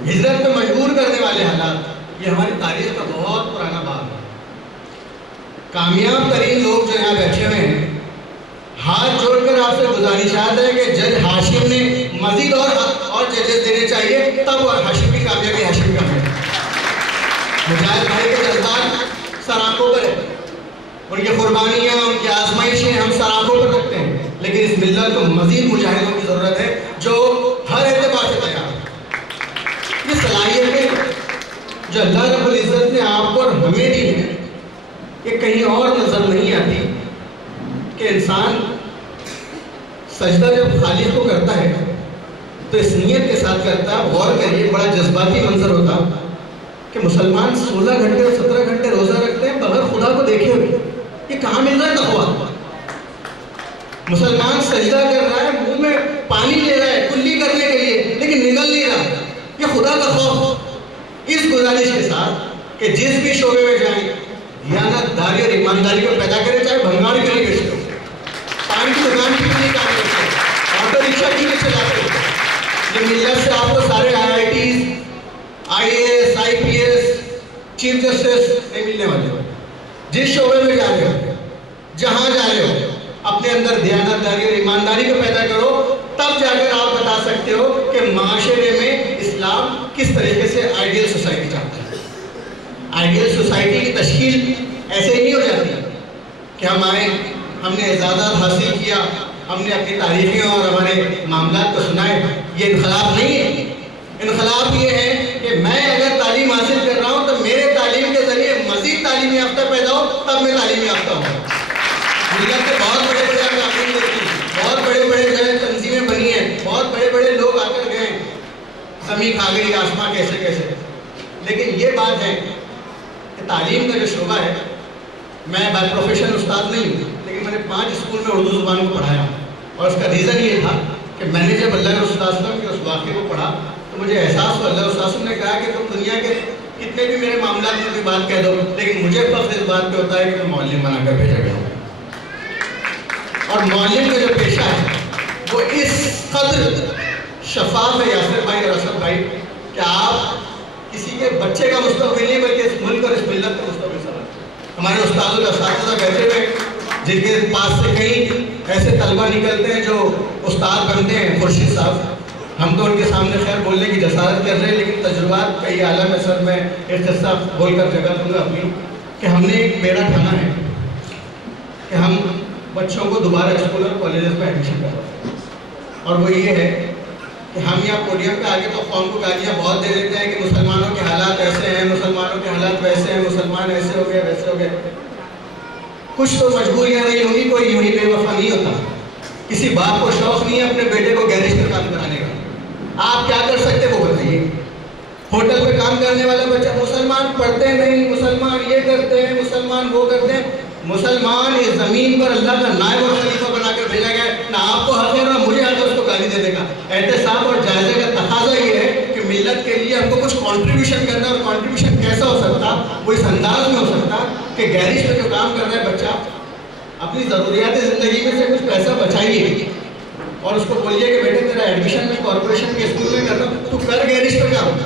ہجرت میں مجبور کرنے والے حالات، یہ ہماری تاریخ کا بہت پرانا باب ہے۔ کامیاب ترین لوگ جو یہاں بیٹھے ہوئے ہیں، ہاتھ جوڑ کر آپ سے گزارشات ہے کہ جج ہاشم نے مزید اور ججز دینے چاہیے، تب اور ہاشم کی کامیابی ہاشم کا ہے۔ مجاہد بھائی کے جذبات سر آنکھوں پر ہے، ان کی قربانیاں، ان کی آزمائشیں ہم سر آنکھوں پر رکھتے ہیں، لیکن اس ملت کو مزید مجاہدوں کی ضرورت ہے جو ہر اعتبار سے تیار ہے۔ یہ صلاحیتیں جو اللہ رب العزت نے آپ کو اور ہمیں دی ہیں، یہ کہیں اور نظر نہیں آتی کہ انسان سجدہ جب خالق کو کرتا ہے تو اس نیت کے ساتھ کرتا ہے۔ غور کریے، بڑا جذباتی منظر ہوتا کہ مسلمان 16 گھنٹے اور 17 گھنٹے روزہ رکھتے ہیں بغیر خدا کو دیکھے ہوئے۔ یہ کہاں مل رہا ہے تقویٰ؟ مسلمان سجدہ کر رہا ہے، منہ میں پانی لے رہا ہے کلی کرنے کے لیے، لیکن نگل نہیں رہا۔ یہ خدا کا خوف۔ اس گزارش کے ساتھ کہ جس بھی شعبے میں جائیں، دیانت داری اور ایمانداری کو پیدا کریں، چاہے بھنگاڑ کیوں نہیں بیچتے ہو، پانی کی دکان کیوں نہیں کام کرتے ہو، آٹو رکشہ کیوں نہیں چلاتے ہو۔ یہ ملت سے آپ کو سارے IITs، IAS، IPS، chief justice نہیں ملنے والے ہو۔ جس شعبے میں جا رہے ہو، جہاں جا رہے ہو، اپنے اندر دیانت داری اور ایمانداری کو پیدا کرو، تب جا کر آپ بتا سکتے ہو کہ معاشرے میں اسلام کس طریقے سے آئیڈیل سوسائٹی چاہتا ہے۔ آئیڈیل سوسائٹی کی تشکیل ایسے ہی نہیں ہو جاتی کہ ہم آئیں، ہم نے اعزازات حاصل کیا، ہم نے اپنی تاریخیں اور ہمارے معاملات کو سنائے۔ یہ انقلاب نہیں ہے۔ انقلاب یہ ہے کہ میں اگر تعلیم حاصل کر رہا ہوں تو میرے تعلیم کے ذریعے مزید تعلیم یافتہ پیدا ہو، تب میں تعلیم یافتہ ہوں۔ ملت کے بہت بڑے بڑے عوامل دیکھی، بہت بڑے بڑے جو ہے تنظیمیں بنی ہیں، بہت بڑے بڑے لوگ آ کر گئے، زمین کھا گئی آسمان کیسے کیسے۔ لیکن یہ بات ہے کہ تعلیم کا جو شعبہ ہے، میں بائی پروفیشن استاد نہیں ہوں، لیکن میں نے 5 اسکول میں اردو زبان کو پڑھایا، اور اس کا ریزن یہ تھا کہ میں نے جب اللہ کے استاد صاحب کے اس واقعے کو پڑھا تو مجھے احساس ہوا، اللہ استاد صاحب نے کہا کہ تم دنیا کے کتنے بھی میرے معاملات میں کوئی بات کہہ دو، لیکن مجھے فخر اس بات پہ ہوتا ہے کہ میں معلم بنا کر بھیجا گیا ہوں۔ اور معلم کا جو پیشہ ہے وہ اس قدر شفاف ہے یاسر بھائی اور اسد بھائی کہ آپ کسی کے بچے کا مستقبل نہیں بلکہ اس ملک اور اس ملت کا مستقبل سمجھتے۔ ہمارے استاد اور اساتذہ بیٹھے ہوئے جن کے پاس سے کئی ایسے طلبہ نکلتے ہیں جو استاد بنتے ہیں، خورشید صاحب، ہم تو ان کے سامنے خیر بولنے کی جسارت کر رہے ہیں، لیکن تجربات کئی عالم ہے سر، میں ایک قصہ بول کر جگہ دوں گا اپنی، کہ ہم نے ایک بیڑا ٹھانا ہے کہ ہم بچوں کو دوبارہ اسکول اور کالجز میں ایڈمیشن کرواتے ہیں، اور وہ یہ ہے کہ ہم یہاں پوڈیم پہ آگے تو قوم کو گالیاں بہت دے دیتے ہیں کہ مسلمانوں کے حالات ایسے ہیں، مسلمانوں کے حالات ویسے ہیں، مسلمان ایسے ہو گئے ویسے ہو گئے۔ کچھ تو مجبوریاں نہیں ہوگی، کوئی یوں ہی بے وفا نہیں ہوتا۔ کسی باپ کو شوق نہیں ہے اپنے بیٹے کو گیریج پر کام کرانے کا، آپ کیا کر سکتے وہ بتائیے۔ ہوٹل پہ کام کرنے والا بچہ، مسلمان پڑھتے نہیں، مسلمان یہ کرتے ہیں، مسلمان وہ کرتے ہیں۔ مسلمان اس زمین پر اللہ کا نائب اور خلیفہ بنا کر بھیجا گیا ہے، نہ آپ کو حق ہے نہ مجھے حق ہے اس کو گالی دینے کا۔ احتساب اور جائزے کا تقاضا یہ ہے کہ ملت کے لیے ہم کو کچھ کنٹریبیوشن کرنا ہے، اور کنٹریبیوشن کیسا ہو سکتا، وہ اس انداز میں ہو سکتا کہ گیریج پہ جو کام کر رہا ہے بچہ، اپنی ضروریات زندگی میں سے کچھ پیسہ بچائیے اور اس کو بولیے کہ بیٹے تیرا ایڈمیشن میں کارپوریشن کے اسکول میں کرنا، تو کر گیریج پہ کام،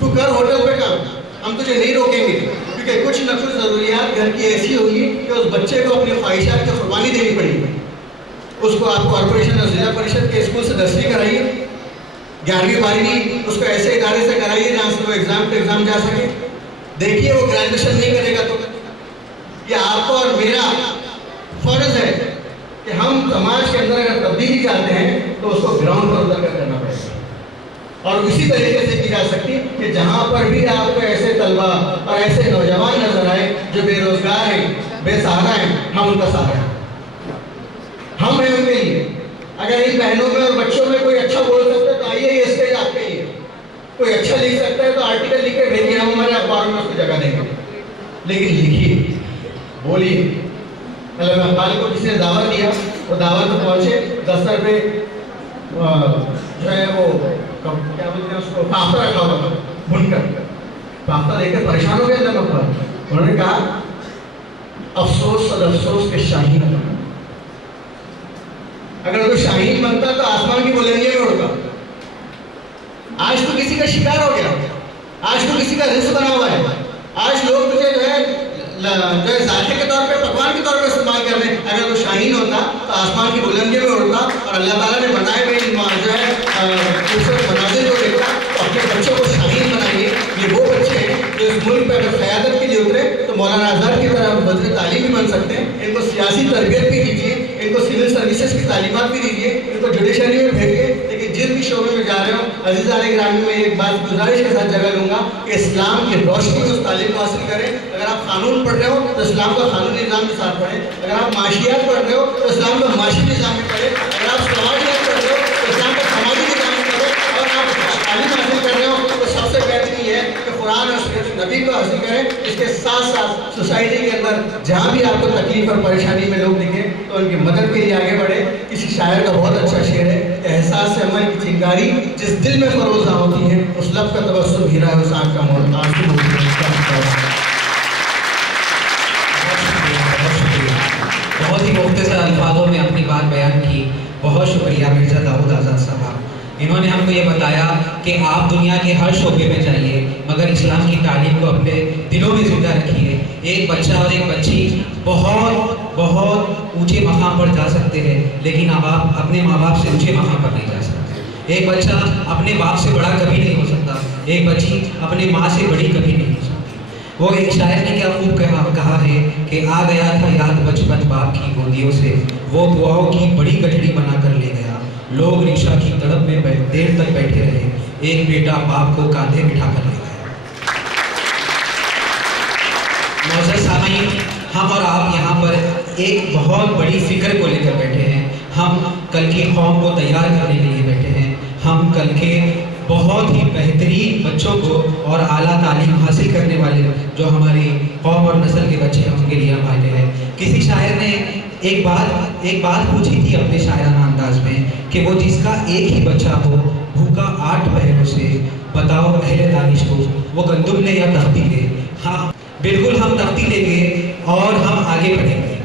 تو کر ہوٹل پہ کام، ہم تجھے نہیں روکیں گے، کیونکہ کچھ نہ کچھ ضروریات گھر کی ایسی ہوگی کہ اس بچے کو اپنی خواہشات کی قربانی دینی پڑے گی۔ اس کو آپ کارپوریشن اور ضلع پریشد کے اسکول سے 10ویں کرائیے، 11ویں 12ویں اس کو ایسے ادارے سے کرائیے جہاں سے وہ ایگزام پہ ایگزام جا سکے۔ دیکھیے وہ گریجویشن نہیں کرے گا تو یہ آپ کو اور میرا فرض ہے کہ ہم سماج کے اندر اگر تبدیلی چاہتے ہیں تو اس کو گراؤنڈ پر اتر کر کرنا پڑے گا، اور اسی طریقے سے کی جا سکتی کہ جہاں پر بھی آپ کو ایسے طلبہ اور ایسے نوجوان نظر آئے جو بے روزگار ہیں، بے سہارا ہیں، ہم ان کا سہارا ہیں، ہم ہیں ان کے لیے۔ اگر ان بہنوں میں اور بچوں میں کوئی اچھا بول سکتا ہے تو آئیے، یہ اسٹیج آپ کے لیے۔ کوئی اچھا لکھ سکتا ہے تو آرٹیکل لکھ کے بھیجیے، ہم ہمارے اخباروں میں اس کو جگہ دیں گے، لیکن لکھیے، بولیے۔ علامہ اقبال کو کسی نے دعوت دیا، وہ دعوت میں پہنچے، دفتر پہ جو ہے وہ کیا بولتے ہیں اس کو، فاختہ رکھا ہوا تھا، بھن کر فاختہ لے کر پریشان ہو گئے علامہ اقبال۔ انہوں نے کہا افسوس اور افسوس کے شاہین بنا، اگر تو شاہین بنتا تو آسمان کی بلندیوں میں اڑتا، آج تو کسی کا شکار ہو گیا۔ آج تو کسی کا رزق بنا ہوا ہے. آج لوگ تجھے جو ہے ذائقے کے طور پہ پکوان کے طور پہ استعمال کر رہے ہیں. اگر وہ شاہین ہوتا تو آسمان کی بلندیوں میں اڑتا اور اللہ تعالیٰ نے بنائے ہوئے جو ہے خوبصورت مناظر کو دیکھتا تو اپنے بچوں کو شاہین بنائیے. یہ وہ بچے ہیں جو اس ملک پہ اگر قیادت کے لیے اترے تو مولانا آزاد کی طرح وزیر تعلیم بھی بن سکتے ہیں. ان کو سیاسی تربیت بھی دیجیے, ان کو سول سروسز کی تعلیمات بھی دیجیے, ان کو جوڈیشری میں بھیجیے. لیکن جس بھی شعبے میں جا رہے ہوں عزیزان گرامی, میں ایک بات گزارش کے ساتھ جگہ لوں گا کہ اسلام کی روشنی میں اس تعلیم کو حاصل کریں. اگر آپ قانون پڑھ رہے ہو تو اسلام کا قانونی نظام کے ساتھ پڑھیں. اگر آپ معاشیات پڑھ رہے ہو تو اسلام کا معاشی نظام میں پڑھیں. اگر آپ سماجیات پڑھ رہے ہو تو اسلام کا سماجی نظام میں پڑھیں. اور آپ تعلیم حاصل کر رہے ہو تو سب سے بہترین یہ ہے کہ قرآن اور سنت نبی کو حاصل کریں. اس کے ساتھ ساتھ سوسائٹی کے اندر جہاں بھی آپ کو تکلیف اور پریشانی میں لوگ دکھیں تو ان کی مدد کے لیے آگے بڑھے. کسی شاعر کا بہت اچھا شعر ہے, احساس سے عمل کی چنگاری جس دل میں فروزہ ہوتی ہے اس لب کا تبسم ہیرا ہے اس آنکھ کا مول. بہت ہی مختصر الفاظوں میں اپنی بات بیان کی. بہت شکریہ مرزا داؤد آزاد صاحب. انہوں نے ہم کو یہ بتایا کہ آپ دنیا کے ہر شعبے میں جائیے مگر اسلام کی تعلیم کو اپنے دلوں میں زندہ رکھیے. ایک بچہ اور ایک بچی بہت بہت اونچے مقام پر جا سکتے ہیں لیکن اب آپ اپنے ماں باپ سے اونچے مقام پر نہیں جا سکتے. ایک بچہ اپنے باپ سے بڑا کبھی نہیں ہو سکتا, ایک بچی اپنے ماں سے بڑی کبھی نہیں ہو سکتی. وہ ایک شاعر نے کیا خوب کہا ہے کہ آ گیا تھا یاد بچپن باپ کی گودیوں سے, وہ دعاؤں کی بڑی گٹھڑی بنا کر لے گیا. لوگ رکشہ کی تڑپ میں دیر تک بیٹھے رہے, ایک بیٹا باپ کو کاندھے بٹھا کر لے گیا. معزز سامعین, ہم اور آپ یہاں پر ایک بہت بڑی فکر کو لے کر بیٹھے ہیں. ہم کل کی قوم کو تیار کرنے کے لیے بیٹھے ہیں. ہم کل کے بہت ہی بہترین بچوں کو اور اعلیٰ تعلیم حاصل کرنے والے جو ہماری قوم اور نسل کے بچے ہیں ان کے لیے ہم آئے ہیں. کسی شاعر نے ایک بات پوچھی تھی اپنے شاعرانہ انداز میں کہ وہ جس کا ایک ہی بچہ ہو بھوکا 8 پہروں سے, بتاؤ اہل دانش کو وہ گندم لے یا تختی لے. ہاں بالکل, ہم تختی لیں گے اور ہم آگے بڑھیں گے.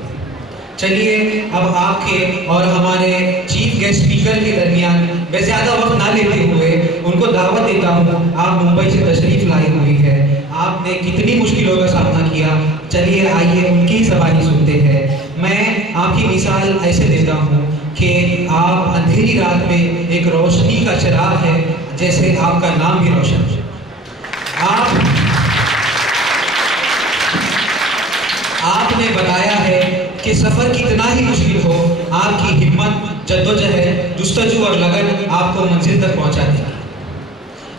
چلیے اب آپ کے اور ہمارے چیف گیسٹ اسپیکر کے درمیان میں زیادہ وقت نہ لیتے ہوئے ان کو دعوت دیتا ہوں. آپ ممبئی سے تشریف لائے ہوئی ہے, آپ نے کتنی مشکلوں کا سامنا کیا. چلیے آئیے ان کی زبانی سنتے ہیں. میں آپ کی مثال ایسے دیتا ہوں کہ آپ اندھیری رات میں ایک روشنی کا چراغ ہے جیسے آپ کا نام بھی روشن ہے. آپ نے بتایا ہے کہ سفر کتنا ہی مشکل ہو آپ کی ہمت, جدوجہد, جستجو اور لگن آپ کو منزل تک پہنچا دے گی.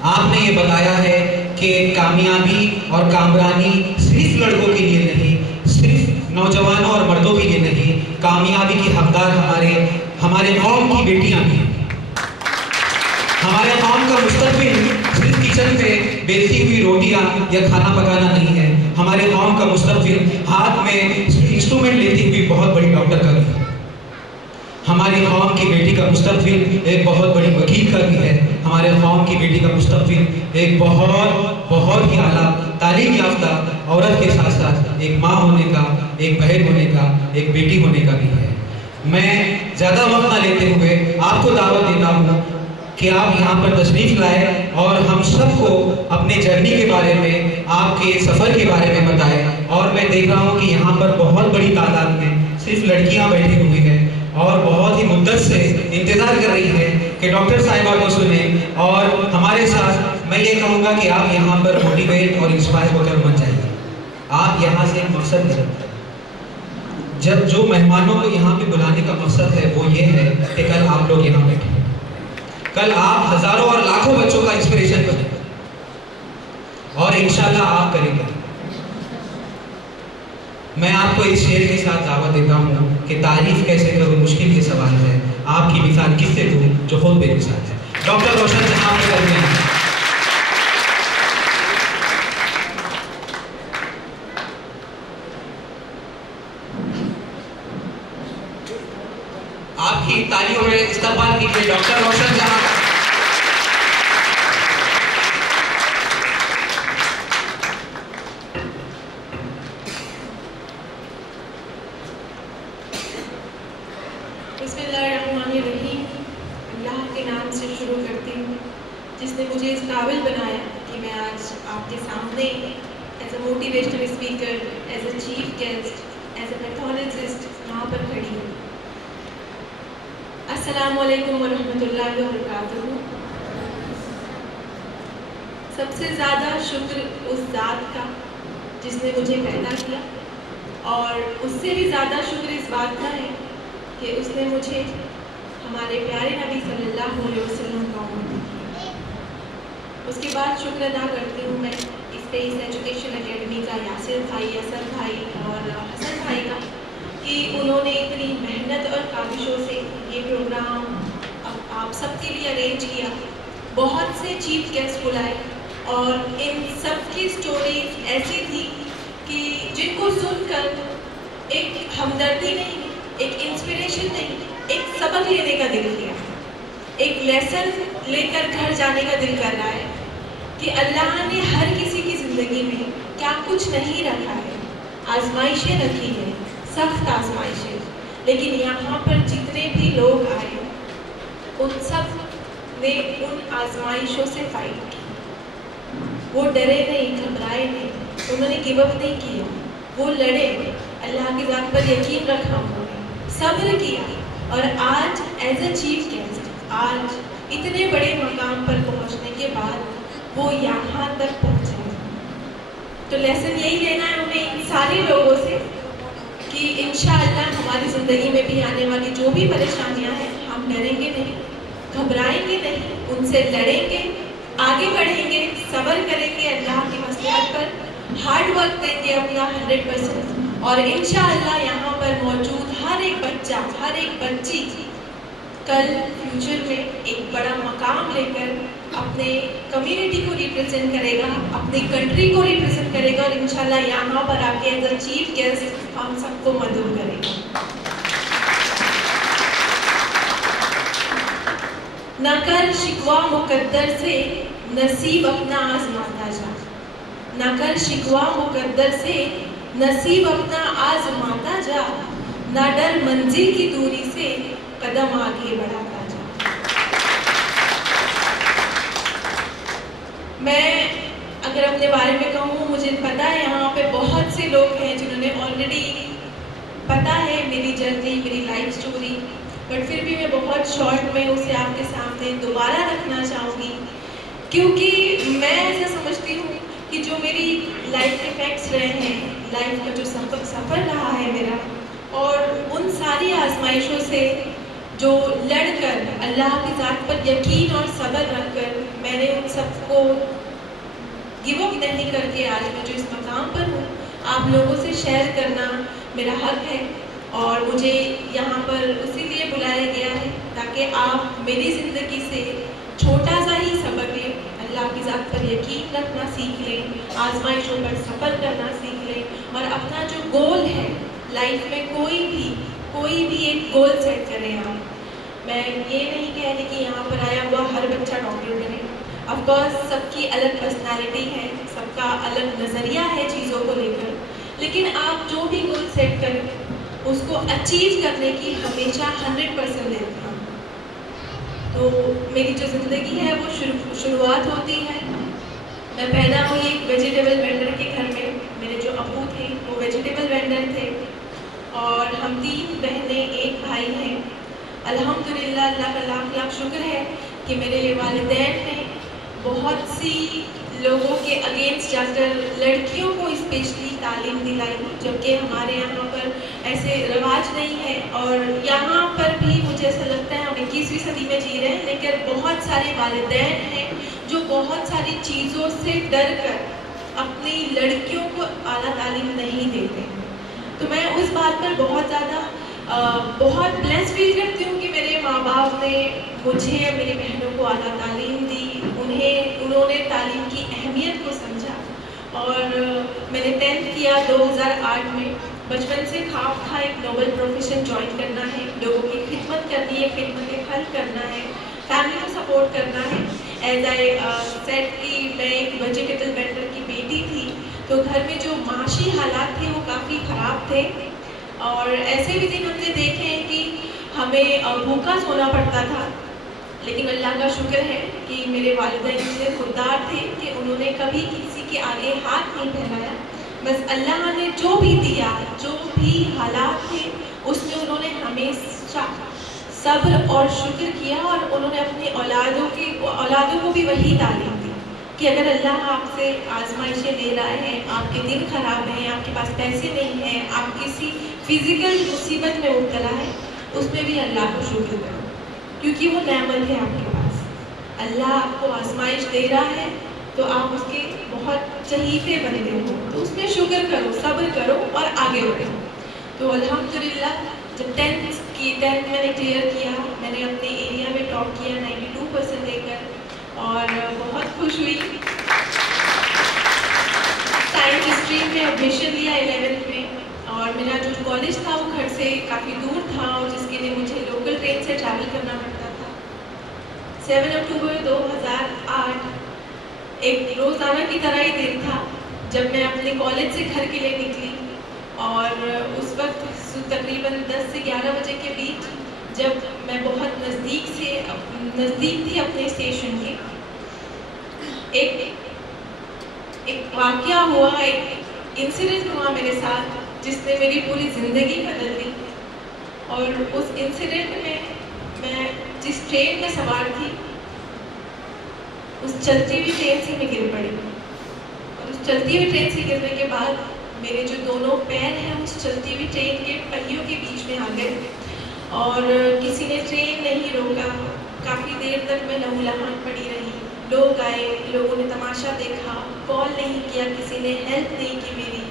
آپ نے یہ بتایا ہے کہ کامیابی اور کامرانی صرف لڑکوں کے لیے نہیں, صرف نوجوانوں اور مردوں کے لیے نہیں, کامیابی کی حقدار ہمارے قوم کی بیٹیاں بھی ہیں. ہمارے قوم کا مستقبل صرف کچن پہ بیلتی ہوئی روٹیاں یا کھانا پکانا نہیں ہے. ہمارے قوم کا مستقبل ہاتھ میں انسٹرومنٹ لیتی ہوئی بہت بڑی ڈاکٹر کا بھی ہے. ہماری قوم کی بیٹی کا مستقبل ایک بہت بڑی وکیل کا بھی ہے. ہمارے قوم کی بیٹی کا مستقبل ایک بہت ہی اعلیٰ تعلیم یافتہ عورت کے ساتھ ساتھ ایک ماں ہونے کا, ایک بہن ہونے کا, ایک بیٹی ہونے کا بھی ہے. میں زیادہ وقت نہ لیتے ہوئے آپ کو دعوت دیتا ہوں کہ آپ یہاں پر تشریف لائیں اور ہم سب کو اپنے جرنی کے بارے میں, آپ کے سفر کے بارے میں بتائیں. اور میں دیکھ رہا ہوں کہ یہاں پر بہت بڑی تعداد میں صرف لڑکیاں بیٹھی ہوئی ہیں اور بہت ہی مدت سے انتظار کر رہی ہے کہ ڈاکٹر صاحبہ کو سنیں. اور ہمارے ساتھ میں یہ کہوں گا کہ آپ یہاں پر موٹیویٹ اور انسپائر ہو کر مت جائیے. آپ یہاں سے ایک مقصد ہے, جب جو مہمانوں کو یہاں پہ بلانے کا مقصد ہے وہ یہ ہے کہ کل آپ لوگ یہاں بیٹھے, کل آپ ہزاروں اور لاکھوں بچوں کا انسپریشن بنیں اور انشاءاللہ آپ کریں گے. میں آپ کو اس شعر کے ساتھ دعوت دیتا ہوں کہ تعریف کیسے کروں مشکل کے سوال ہے, آپ کی مثال کس سے دوں جو خود بے مثال ہے. ڈاکٹر روشن جہاں کے درمیان آپ کی تالیوں میں استقبال کیجیے. ڈاکٹر روشن جہاں. بسم اللہ الرحمن الرحیم. اللہ کے نام سے شروع کرتی ہوں جس نے مجھے اس قابل بنایا کہ میں آج آپ کے سامنے as a motivational speaker, as a chief guest, as a mythologist یہاں پر کھڑی ہوں۔ السلام علیکم ورحمۃ اللہ وبرکاتہ۔ سب سے زیادہ شکر اس ذات کا جس نے مجھے پیدا کیا، اور اس سے بھی زیادہ شکر اس بات کا ہے کہ اس نے مجھے ہمارے پیارے نبی صلی اللہ علیہ وسلم کا امت دی۔ اس کے بعد شکر ادا کرتی ہوں میں اسپیس ایجوکیشن اکیڈمی کا یاسر بھائی، اسد بھائی اور حسن بھائی کا، کہ انہوں نے اتنی محنت اور کاوشوں سے یہ پروگرام آپ سب کے لیے ارینج کیا، بہت سے چیف گیسٹ بلائے، اور ان سب کی سٹوریز ایسی تھی کہ جن کو سن کر ایک ہمدردی نہیں، ایک انسپریشن نہیں، ایک سبق لینے کا دل کیا، ایک لیسن لے کر گھر جانے کا دل کر رہا ہے کہ اللہ نے ہر کسی کی زندگی میں کیا کچھ نہیں رکھا ہے۔ آزمائشیں رکھی ہیں، سخت آزمائشیں، لیکن یہاں پر جتنے بھی لوگ آئے ان سب نے ان آزمائشوں سے فائٹ کی۔ وہ ڈرے نہیں، گھبرائے نہیں، انہوں نے گیو اپ نہیں کیا، وہ لڑے، اللہ کی ذات پر یقین رکھا، انہوں نے صبر کیا، اور آج ایز اے چیف گیسٹ، آج اتنے بڑے مقام پر پہنچنے کے بعد وہ یہاں تک پہنچے۔ تو لیسن یہی لینا ہے ہمیں ان سارے لوگوں سے کہ انشاءاللہ ہماری زندگی میں بھی آنے والی جو بھی پریشانیاں ہیں، ہم ڈریں گے نہیں، گھبرائیں گے نہیں، ان سے لڑیں گے، آگے بڑھیں گے، صبر کریں گے، اللہ کی مصلحت پر ہارڈ ورک دیں گے اپنا 100%، اور انشاءاللہ یہاں پر موجود ہر ایک بچہ، ہر ایک بچی کل فیوچر میں ایک بڑا مقام لے کر اپنے کمیونٹی کو ریپرزینٹ کرے گا، اپنی کنٹری کو ریپرزینٹ کرے گا، اور انشاءاللہ یہاں پر آ کے ایز اے چیف گیسٹ ہم سب کو مدعو کرے گا۔ نہ کر شکوہ مقدر سے، نصیب اپنا آزماتا جا، نہ کر شکوہ مقدر سے، نصیب اپنا آزماتا جا، نہ ڈر منزل کی دوری سے، قدم آگے بڑھاتا جا۔ میں اگر اپنے بارے میں کہوں، مجھے پتا ہے یہاں پہ بہت سے لوگ ہیں جنہوں نے آلریڈی پتا ہے میری جرنی، میری لائف سٹوری، بٹ پھر بھی میں بہت شارٹ میں اسے آپ کے سامنے دوبارہ رکھنا چاہوں گی، کیونکہ میں ایسا سمجھتی ہوں کہ جو میری لائف کے فیکٹس رہے ہیں، لائف کا جو سفر رہا ہے میرا، اور ان ساری آزمائشوں سے جو لڑ کر اللہ کی ذات پر یقین اور صبر رکھ کر میں نے ان سب کو گیو اپ نہیں کر کے آج میں جو اس مقام پر ہوں، آپ لوگوں سے شیئر کرنا میرا حق ہے، اور مجھے یہاں پر اسی لیے بلایا گیا ہے تاکہ آپ میری زندگی سے چھوٹا سا ہی سبق لیں، اللہ کی ذات پر یقین رکھنا سیکھ لیں، آزمائشوں پر صبر کرنا سیکھ لیں، اور اپنا جو گول ہے لائف میں کوئی بھی ایک گول سیٹ کریں آپ۔ میں یہ نہیں کہہ رہی کہ یہاں پر آیا ہوا ہر بچہ ڈاکٹر بنے، آف کورس سب کی الگ پرسنالٹی ہے، سب کا الگ نظریہ ہے چیزوں کو لے کر، لیکن آپ جو بھی گول سیٹ کریں اس کو اچیو کرنے کی ہمیشہ 100% دیتے ہیں۔ تو میری جو زندگی ہے وہ شروعات ہوتی ہے، میں پیدا ہوئی ایک ویجیٹیبل وینڈر کے گھر میں، میرے جو ابو تھے وہ ویجیٹیبل وینڈر تھے، اور ہم 3 بہنیں 1 بھائی ہیں۔ الحمدللہ اللہ کا لاکھ لاکھ شکر ہے کہ میرے والدین نے بہت سی لوگوں کے اگینسٹ جا کر لڑکیوں کو اسپیشلی تعلیم دلائی، جبکہ ہمارے یہاں پر ایسے رواج نہیں ہے، اور یہاں پر بھی مجھے ایسا لگتا ہے ہم 21ویں صدی میں جی رہے ہیں، لیکن بہت سارے والدین ہیں جو بہت ساری چیزوں سے ڈر کر اپنی لڑکیوں کو اعلیٰ تعلیم نہیں دیتے ہیں۔ تو میں اس بات پر بہت بلیس فیل کرتی ہوں کہ میرے ماں باپ نے مجھے اور میری بہنوں کو اعلیٰ تعلیم دی، انہوں نے تعلیم کی اہمیت کو سمجھا، اور میں نے 10th کیا 2008 میں۔ بچپن سے خواب تھا ایک نوبل پروفیشن جوائن کرنا ہے، لوگوں کی خدمت کرنی ہے، خدمت خلق کرنا ہے، فیملی کو سپورٹ کرنا ہے۔ ایز آئی سیٹ کہ میں ایک ویجیٹیبل وینڈر کی بیٹی تھی، تو گھر میں جو معاشی حالات تھے وہ کافی خراب تھے، اور ایسے بھی دن ہم نے دیکھے ہیں کہ ہمیں بھوکا سونا پڑتا تھا، لیکن اللہ کا شکر ہے کہ میرے والدین اتنے خوددار تھے کہ انہوں نے کبھی کبھی کسی کے آگے ہاتھ نہیں پھیلایا. بس اللہ نے جو بھی دیا, جو بھی حالات تھے, اس میں انہوں نے ہمیشہ صبر اور شکر کیا, اور انہوں نے اپنی اولادوں کو بھی وہی تعلیم دی کہ اگر اللہ آپ سے آزمائشیں لے رہا ہے, آپ کے دن خراب ہیں, آپ کے پاس پیسے نہیں ہیں, آپ کسی فزیکل مصیبت میں مبتلا ہے, اس میں بھی اللہ کو شکر کرو, کیونکہ وہ نعمت ہے آپ کے پاس. اللہ آپ کو آزمائش دے رہا ہے تو آپ اس کے بہت چہیتے بنے ہو, تو اس میں شکر کرو, صبر کرو اور آگے بڑھو. تو الحمدللہ جب 10th میں نے کلیئر کیا, میں نے اپنے ایریا میں ٹاپ کیا 92% لے کر, اور بہت خوش ہوئی. سائنس اسٹریم میں ایڈمیشن لیا 11th میں, اور میرا جو کالج تھا وہ گھر سے کافی دور تھا, اور جس کے لیے مجھے لوکل ٹرین سے ٹریول کرنا پڑتا تھا. 7 اکتوبر 2008 ایک روزانہ کی طرح ہی دن تھا جب میں اپنے کالج سے گھر کے لیے نکلی, اور اس وقت تقریباً 10 سے 11 بجے کے بیچ, جب میں بہت نزدیک تھی اپنے اسٹیشن کے, ایک واقعہ ہوا, ایک انسیڈنٹ ہوا میرے ساتھ جس نے میری پوری زندگی بدل دی. اور اس انسیڈنٹ میں جس ٹرین میں سوار تھی, اس چلتی ہوئی ٹرین سے میں گر پڑی, اور اس چلتی ہوئی ٹرین سے گرنے کے بعد میرے جو دونوں پیر ہیں اس چلتی ہوئی ٹرین کے پہیوں کے بیچ میں آ گئے, اور کسی نے ٹرین نہیں روکا. کافی دیر تک میں لہولہان پڑی رہی. لوگ آئے, لوگوں نے تماشا دیکھا, کال نہیں کیا, کسی نے ہیلپ نہیں کی میری.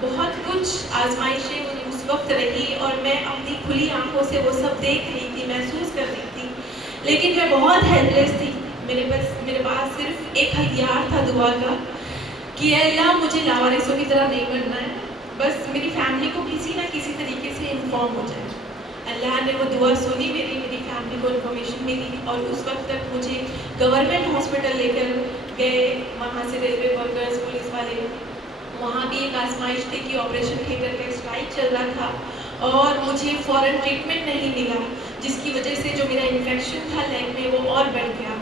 بہت کچھ آزمائشیں اس وقت رہی, اور میں اپنی کھلی آنکھوں سے وہ سب دیکھ رہی تھی, محسوس کر رہی تھی, لیکن میں بہت ہیلپلیس تھی. میرے پاس صرف ایک ہتھیار تھا دعا کا, کہ اے اللہ مجھے لاوارثوں کی طرح نہیں بننا ہے, بس میری فیملی کو کسی نہ کسی طریقے سے انفارم ہو جائے. اللہ نے وہ دعا سنی میری فیملی کو انفارمیشن ملی, اور اس وقت تک مجھے گورنمنٹ ہاسپٹل لے کر گئے. وہاں سے ریلوے ورکرز, پولیس والے, وہاں بھی ایک آزمائش تھی کہ آپریشن تھیٹر کا اسٹرائک چل رہا تھا, اور مجھے فوراً ٹریٹمنٹ نہیں ملا, جس کی وجہ سے جو میرا انفیکشن تھا لیگ میں وہ اور بڑھ گیا.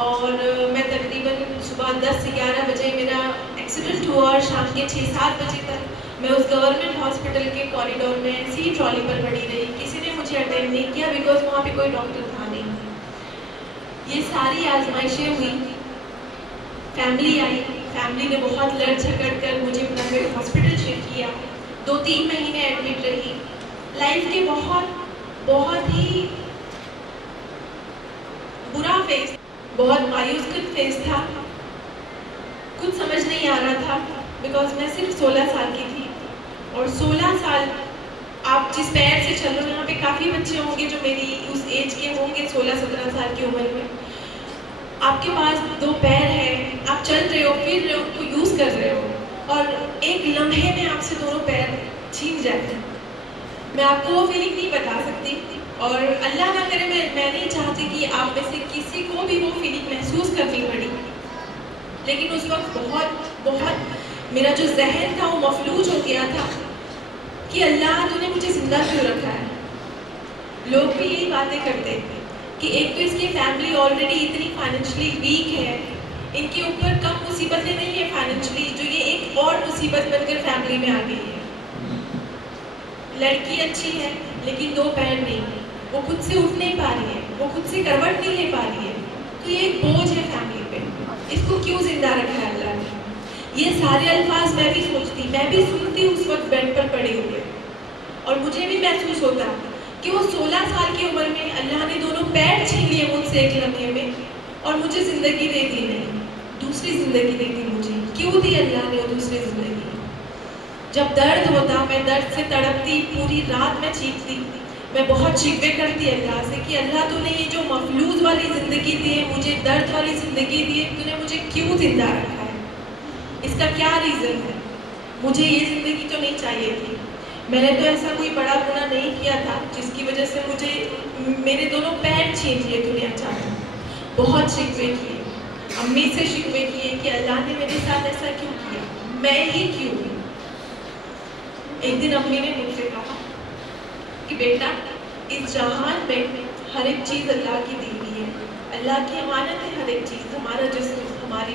اور میں تقریباً صبح 10 سے 11 بجے میرا ایکسیڈنٹ ہوا, اور شام کے 6-7 بجے تک میں اس گورنمنٹ ہاسپٹل کے کوریڈور میں ایسی ہی ٹرالی پر پڑی رہی. کسی نے مجھے اٹینڈ نہیں کیا, بیکاز وہاں پہ کوئی ڈاکٹر تھا نہیں. یہ ساری آزمائشیں ہوئی, فیملی آئی, فیملی نے بہت لڑ جھگڑ کر مجھے پرائیویٹ ہاسپٹل شفٹ کیا. 2-3 مہینے ایڈمٹ رہی. لائف کے بہت ہی برا فیز, بہت مایوس کن فیز تھا. کچھ سمجھ نہیں آ رہا تھا, بیکاز میں صرف 16 سال کی تھی, اور 16 سال آپ جس پیر سے چل رہے ہو, یہاں پہ کافی بچے ہوں گے جو میری اس ایج کے ہوں گے, 16-17 سال کی عمر میں. آپ کے پاس 2 پیر ہیں, آپ چل رہے ہو, پھر رہے ہو, ان کو یوز کر رہے ہو, اور ایک لمحے میں آپ سے دونوں پیر چھین جاتے ہیں. میں آپ کو وہ فیلنگ نہیں بتا سکتی, اور اللہ نہ کرے میں نہیں چاہتی کہ آپ میں سے کسی کو بھی وہ فیلنگ محسوس کرنی پڑی. لیکن اس وقت بہت میرا جو ذہن تھا وہ مفلوج ہو گیا تھا کہ اللہ تو نے مجھے زندہ کیوں رکھا ہے. لوگ بھی یہی باتیں کرتے کہ ایک تو اس کی فیملی آلریڈی اتنی فائنینشلی ویک ہے, ان کے اوپر کم مصیبتیں نہیں ہیں فائنینشلی, جو یہ ایک اور مصیبت بن کر فیملی میں آ گئی ہے. لڑکی اچھی ہے لیکن 2 پیر نہیں, وہ خود سے اٹھ نہیں پا رہی ہے, وہ خود سے کروٹ نہیں لے پا رہی ہے, تو یہ ایک بوجھ ہے فیملی پہ. اس کو کیوں زندہ رکھا ہے اللہ نے؟ یہ سارے الفاظ میں بھی سوچتی, میں بھی سنتی اس وقت بیڈ پر پڑے ہوئے, اور مجھے بھی محسوس ہوتا کہ وہ 16 سال کی عمر میں اللہ نے دونوں پیر چھین لیے مجھ سے ایک لمحے میں, اور مجھے زندگی دے دی نہیں, دوسری زندگی دے دی مجھے. کیوں دی اللہ نے وہ دوسری زندگی؟ جب درد ہوتا میں درد سے تڑپتی, پوری رات میں چیختی, میں بہت شکوے کرتی اللہ سے کہ اللہ تو نے یہ جو مفلوج والی زندگی دی ہے, مجھے درد والی زندگی دی ہے, تو نے مجھے کیوں زندہ رکھا ہے؟ اس کا کیا ریزن ہے؟ مجھے یہ زندگی تو نہیں چاہیے تھی. میں نے تو ایسا کوئی بڑا گناہ نہیں کیا تھا جس کی وجہ سے مجھے میرے دونوں پیر چھین لیے دنیا چاہتا. بہت شکوے کیے, امی سے شکوے کیے کہ اللہ نے میرے ساتھ ایسا کیوں کیا, میں ہی کیوں. ایک دن امی نے مجھ سے کہا کہ بیٹا اس جہان میں ہر ایک چیز اللہ کی دی ہوئی ہے, اللہ کی امانت ہے ہر ایک چیز, ہمارا جسم, ہماری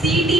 CET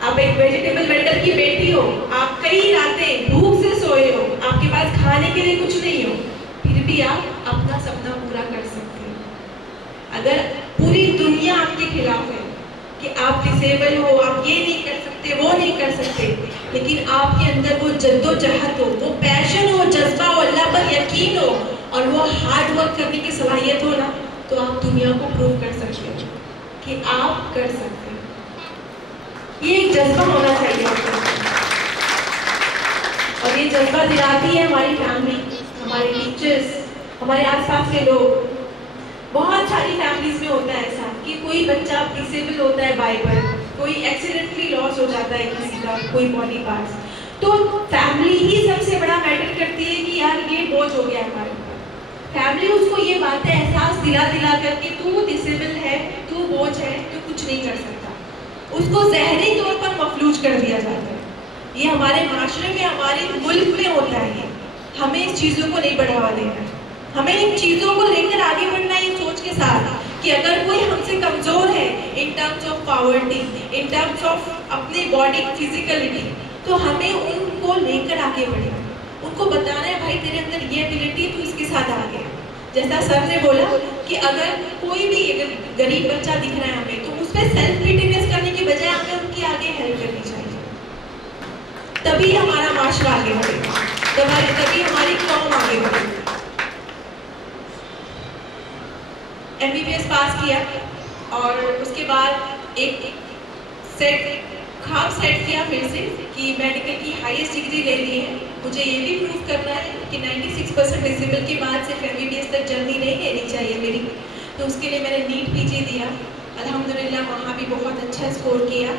آپ ایک ویجیٹیبل وینڈر کی بیٹی ہو, آپ کئی راتیں بھوک سے سوئے ہو, آپ کے پاس کھانے کے لیے کچھ نہیں ہو, پھر بھی آپ اپنا سپنا پورا کر سکتے ہو. اگر پوری دنیا آپ کے خلاف ہے کہ آپ ڈسیبل ہو, آپ یہ نہیں کر سکتے, وہ نہیں کر سکتے, لیکن آپ کے اندر وہ جد و جہد ہو, وہ پیشن ہو, جذبہ ہو, اللہ پر یقین ہو, اور وہ ہارڈ ورک کرنے کی صلاحیت ہو نا, تو آپ دنیا کو پروو کر سکتے ہو کہ آپ کر سکتے ہو. یہ ایک جذبہ ہونا چاہیے آپ کو, اور یہ جذبہ دلاتی ہے ہماری فیملی, ہمارے ٹیچرز, ہمارے آس پاس کے لوگ. بہت ساری فیملیز میں ہوتا ہے ایسا کہ کوئی بچہ ڈسیبل ہوتا ہے بائی برتھ, کوئی ایکسیڈنٹلی لاس ہو جاتا ہے کسی کا کوئی باڈی پارٹس, تو فیملی ہی سب سے بڑا میٹر کرتی ہے کہ یار یہ بوجھ ہو گیا ہمارے اوپر. فیملی اس کو یہ باتیں احساس دلا دلا کر کہ تو ڈسیبل ہے, تو بوجھ ہے, تو کچھ نہیں کر سکتا, اس کو ذہنی طور پر مفلوج کر دیا جاتا ہے. یہ ہمارے معاشرے میں, ہمارے ملک میں ہوتا ہے. یہ ہمیں اس چیزوں کو نہیں بڑھاوا دینا ہے, ہمیں ان چیزوں کو لے کر آگے بڑھنا ہے, یہ سوچ کے ساتھ کہ اگر کوئی ہم سے کمزور ہے in terms of poverty, in terms of اپنی باڈی فزیکلٹی, تو ہمیں ان کو لے کر آگے بڑھنا ہے, ان کو بتانا ہے بھائی تیرے اندر یہ ایبلٹی ہے, تو اس کے ساتھ آگے. جیسا سر نے بولا کہ اگر کوئی بھی غریب بچہ دکھ رہا ہے ہمیں, تو اس پہ سیلف پیٹینس کرنے کی بجائے ہمیں ان کی آگے ہیلپ کرنی چاہیے. تبھی ہمارا معاشرہ آگے بڑھے گا, تبھی ہماری قوم آگے بڑھے گی. MBBS پاس کیا, اور اس کے بعد ایک خواب سیٹ کیا پھر سے کہ میڈیکل کی ہائیسٹ ڈگری لینی ہے. مجھے یہ بھی پروف کرنا ہے کہ 96% ڈسیبل کے بعد صرف MBBS تک جرنی نہیں لینی چاہیے میری. تو اس کے لیے میں نے نیٹ PG دیا, الحمدللہ وہاں بھی بہت اچھا اسکور کیا.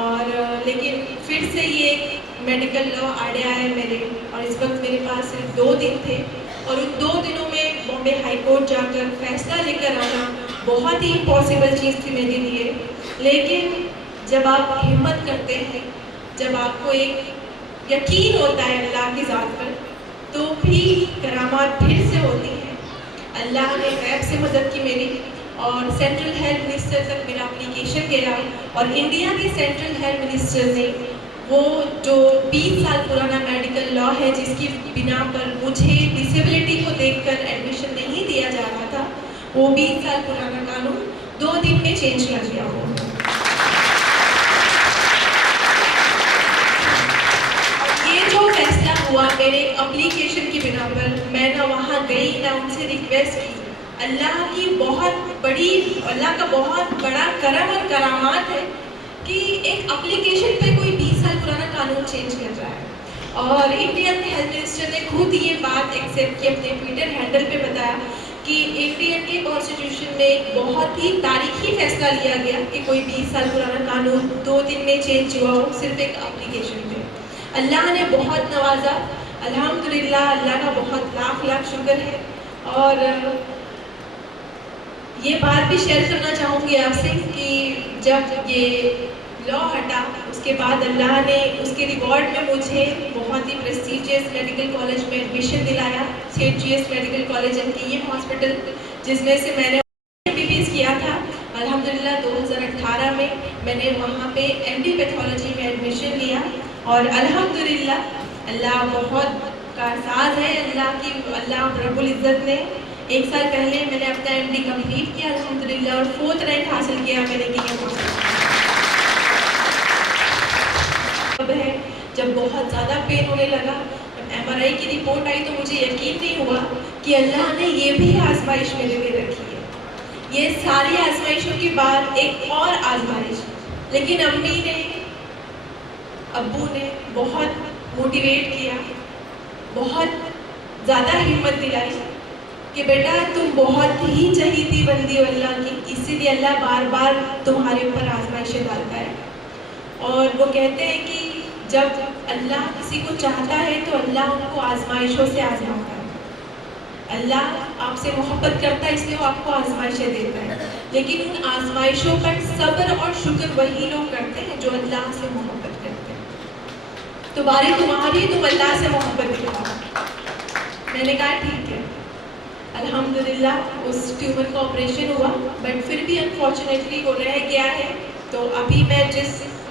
اور لیکن پھر سے یہ میڈیکل لا آئیڈیا ہے میرے, اور اس وقت میرے پاس صرف 2 دن تھے, اور ان 2 دنوں میں بامبے ہائی کورٹ جا کر فیصلہ لے کر آنا بہت ہی امپاسبل چیز تھی میرے لیے. لیکن جب آپ ہمت کرتے ہیں, جب آپ کو ایک یقین ہوتا ہے اللہ کی ذات پر, تو بھی کرامات پھر سے ہوتی ہیں. اللہ نے غیب سے مدد کی میری, اور سینٹرل ہیلتھ منسٹر تک میرا اپلیکیشن گیا, اور انڈیا کے سینٹرل ہیلتھ منسٹر نے وہ جو 20 سال پرانا میڈیکل لا ہے جس کی بنا پر مجھے ڈسیبلٹی کو دیکھ کر ایڈمیشن نہیں دیا جا رہا تھا, وہ 20 سال پرانا قانون 2 دن میں چینج کر دیا. یہ جو فیصلہ ہوا میرے اپلیکیشن کی بنا پر, میں نہ وہاں گئی نہ ان سے ریکویسٹ کی. اللہ کی بہت بڑی, اللہ کا بہت بڑا کرم اور کرامات ہے کہ ایک اپلیکیشن پہ کوئی 20 سال پرانا قانون چینج کر رہا ہے. اور انڈین ہیلتھ منسٹر نے خود یہ بات ایکسیپٹ کی, اپنے ٹویٹر ہینڈل پہ بتایا کہ انڈین کے کانسٹیٹیوشن میں ایک بہت ہی تاریخی فیصلہ لیا گیا کہ کوئی 20 سال پرانا قانون 2 دن میں چینج ہوا ہو, صرف ایک اپلیکیشن پہ. اللہ نے بہت نوازا, الحمدللہ اللہ کا بہت لاکھ لاکھ شکر ہے. اور یہ بات بھی شیئر کرنا چاہوں گی آپ سے کہ جب یہ لا ہٹا, اس کے بعد اللہ نے اس کے ریوارڈ میں مجھے بہت ہی پریسٹیجیس میڈیکل کالج میں ایڈمیشن دلایا, Seth GS medical college and KEM hospital, جس میں سے میں نے MBBS کیا تھا. الحمدللہ 2018 میں نے وہاں پہ MD پیتھولوجی میں ایڈمیشن لیا, اور الحمدللہ اللہ بہت کارساز ہے. اللہ رب العزت نے 1 سال پہلے میں نے اپنا MD کمپلیٹ کیا الحمدللہ, اور 4th رینک حاصل کیا میں نے KEM ہاسپٹل. ہے جب بہت زیادہ پین ہونے لگا, جب MRI کی رپورٹ آئی تو مجھے یقین نہیں ہوا کہ اللہ نے یہ بھی آزمائش میرے لیے رکھی ہے. یہ ساری آزمائشوں کے بعد ایک اور آزمائش, لیکن امی نے, ابو نے بہت موٹیویٹ کیا, بہت زیادہ ہمت دلائی کہ بیٹا تم بہت ہی چہیتی بندی ہو اللہ کی, اسی لیے اللہ بار بار تمہارے اوپر آزمائشیں ڈالتا ہے. اور وہ کہتے ہیں کہ جب اللہ کسی کو چاہتا ہے تو اللہ ان کو آزمائشوں سے آزماتا ہے. اللہ آپ سے محبت کرتا ہے, اس لیے وہ آپ کو آزمائشیں دیتا ہے. لیکن ان آزمائشوں پر صبر اور شکر وہی لوگ کرتے ہیں جو اللہ سے محبت کرتے ہیں. تو باری تمہاری, تم اللہ سے محبت کرو. میں نے کہا ٹھیک ہے. الحمدللہ اس ٹیومر کا آپریشن ہوا, بٹ پھر بھی انفارچونیٹلی وہ رہ گیا ہے. تو ابھی میں جس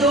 2